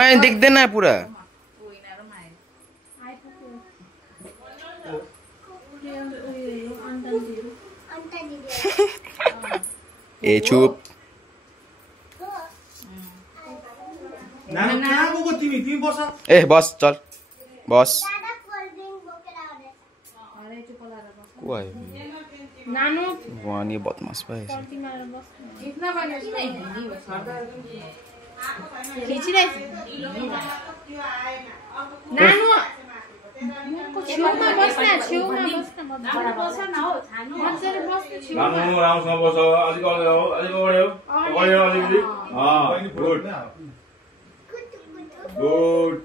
देख्दैन पुरा ए चुप ए बस चल बस को आयो नानु वानी बदमास भएछ नानु छेउमा बस्न राम्रोसँग बस अलिक अगाडि अलिकति गुड गुड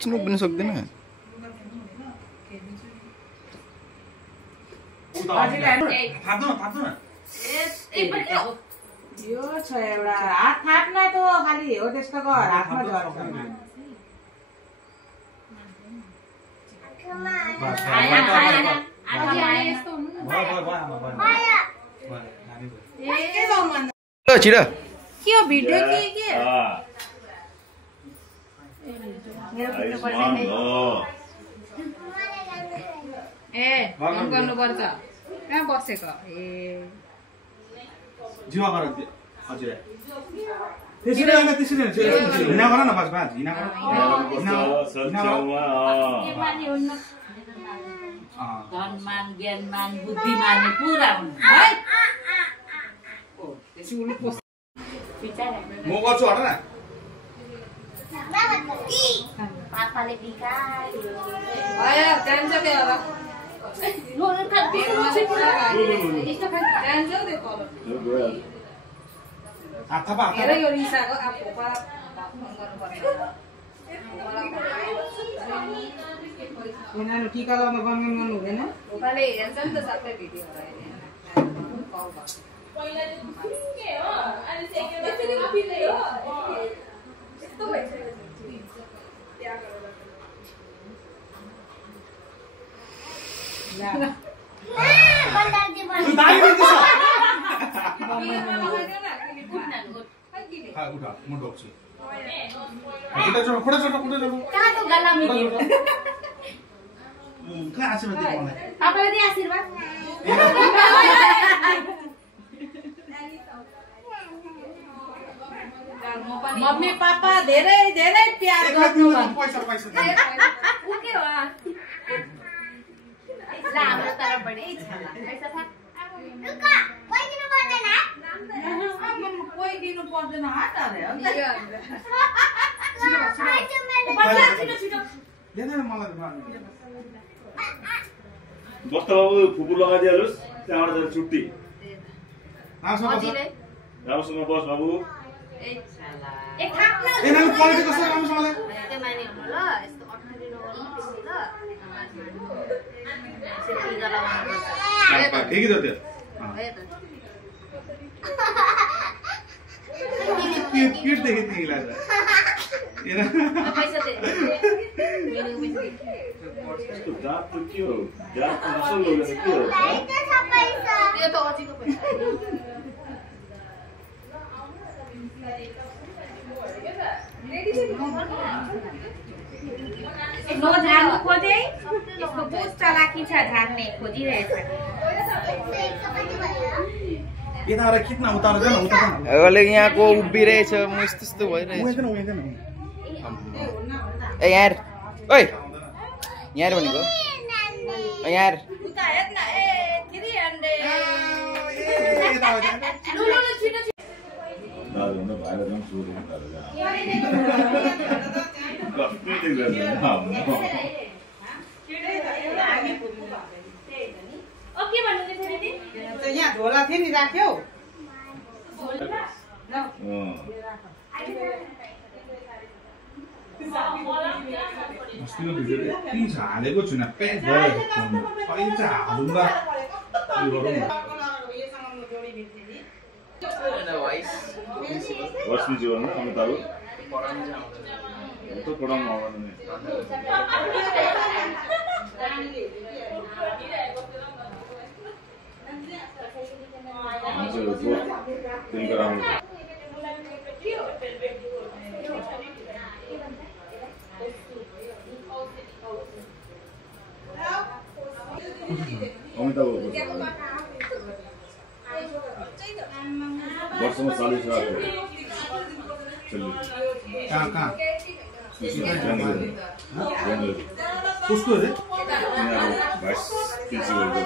चिनो पनि सक्दैन यो छ एउटा हात थाप्न त खाली हो त्यस्तो गर हातमा झर्छ छिटो के हो भिडियो के ए काम गर्नुपर्छ कहाँ बसेको ए जीवा गर हजुर त्यसरी हैन त्यसरी हिना गर न बस बात हिना गर धनमान ज्ञानमान बुद्धिमान पुरा हुनु है म गर्छु हट न पापाले बिगाड्यो आया जान्छ के होला लोन खाते यस्तो जान्छ के कल हातथापा हेर यो रिसाको आफू पर फोन गर्नु पर्छ उनीहरु टीका लगाउन गनगन गर्नु हुँदैन उकाले हेर्छ नि त सबै भिडियोहरु हैन पहिला के हो अनि चाहिँ यसरी पिले हो यस्तो भइसक्यो त्या गरेर ला बन्दाजी बन्दा तु दाइ दिन्छ खा उठा म डोक्छु खुट्टा छोड्नु कहाँ तो गला मिल्यो कहाँ आशीर्वाद दिनु मलाई तपाईलाई दि आशीर्वाद मम्मी पापा धेरै धेरै प्यार गर्नु पैसा उ के हो ला हाम्रो तर्फबाट छला पैसा था रुका कोही दिनु पर्दैन कोही दिनु पर्दैन हात अरे हो बस्ता बाबु फुपू लगाइदिहालोस् त्यहाँबाट जाने छुट्टी राम्रोसँग बस बाबु ए थाप्न ए नानी क्वालिटी कस्तो राम्रोसँगले त्यो माने हुनु ल यस्तो अठ्ठरी नगर्नु त्यसरी ल यसरी गलाउनु पर्छ ठिकै छ त्यो क्यूट देखि थिङ लाग्छ हैन पैसा दे मेरो पैसा यस्तो जात त के हो जात त नसल लगेर के हो यो त अझैको पैसा नो झार्नु खोजे यसको बहुत चालाकी छ झार्ने खोजिरहेछ यता खिच्न उतार जान उतार अहिले यहाँको उभिरहेछ म यस्तो भइरहेछ ए यार ओइ यार भनेको यार उता हेर्न ए 300 दाजुले भाइले पनि सुरु गरेर यहाँ झोला थियो नि राख्यौ अस्तिको भिडियो यति हालेको छुइनँ प्याज भयो अहिले चाहिँ हालौँला यो गरौँ वर्षी जीवनमा अमिताभ तो पढाउनु आउँदैन अमिताभ वर्षमा 40 राख्यो कहाँ कस्तो रे भाइस प्रिन्सिपलको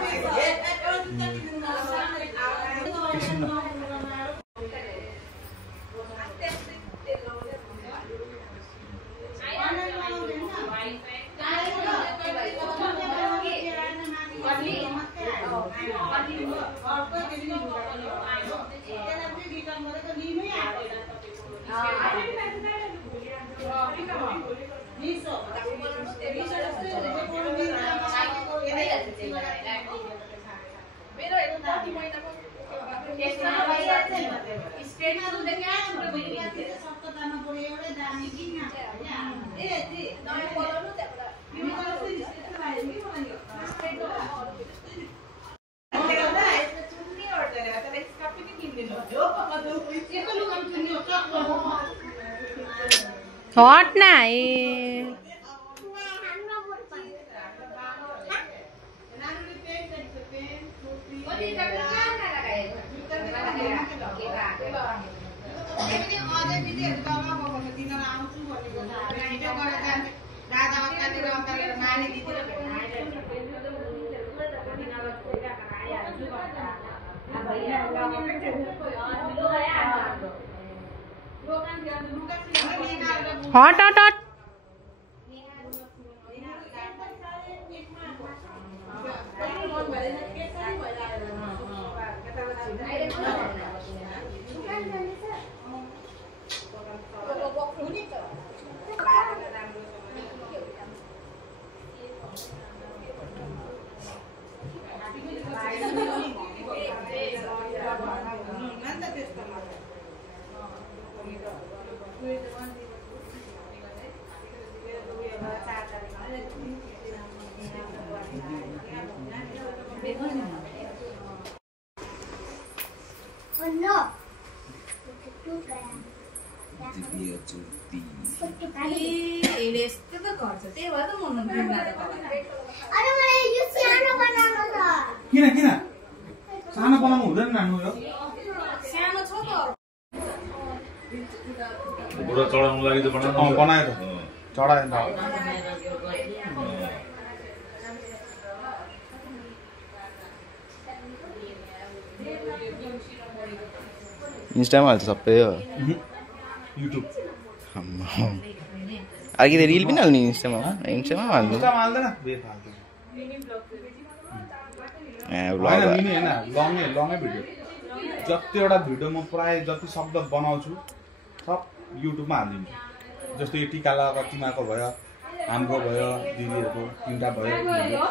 हट ना ए हट हट हट किन किन सानो बनाउनु हुँदैन नानु यो बुढा चढाउनु लागि त बनायो त चढायो त इन्स्टामा हाल्छ सबै हो युट्युब अघि त रिल पनि हाल्ने इन्स्टामा हाल्नु हाल्दैन लङै भिडियो जतिवटा भिडियो म प्रायः जति शब्द बनाउँछु सब युट्युबमा हालिदिन्छु जस्तो यो टिका लगाएको तिमीको भयो हाम्रो भयो दिदीहरूको तिनवटा भयो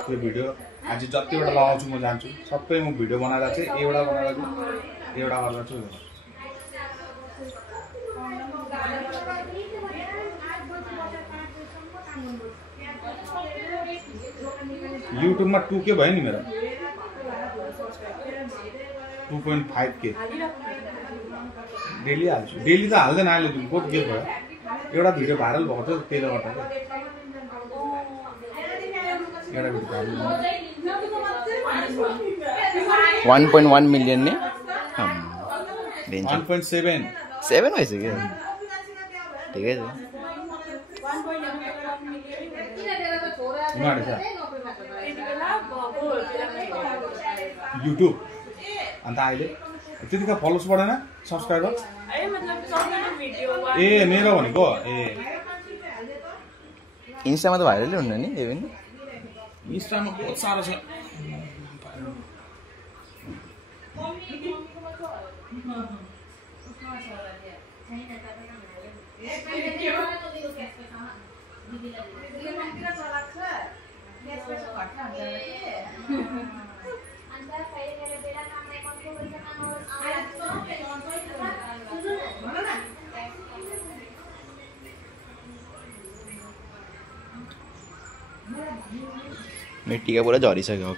त्यो भिडियो आज जतिवटा लगाउँछु म जान्छु सबै म भिडियो बनाएर चाहिँ एउटा बनाएर चाहिँ एउटा गरेर चाहिँ युट्युबमा 2K भयो नि मेरो 2.5K डेली हाल्छु डेली त हाल्दैन अहिले बहुत के भयो एउटा भिडियो भाइरल भएको थियो त्यसले गर्दा एउटा भिडियो भाइरल 1.1 मिलियन ने 1.7 भइसक्यो ठिकै छ युट्युब अन्त अहिले त्यतिका फलोवर्स बढेन सब्सक्राइबर ए मेरो भनेको ए इन्स्टामा त भाइरलै हुन्न नि यो पनि इन्स्टामा बहुत साह्रो छ मिट्टी का पूरा झरिसक्यो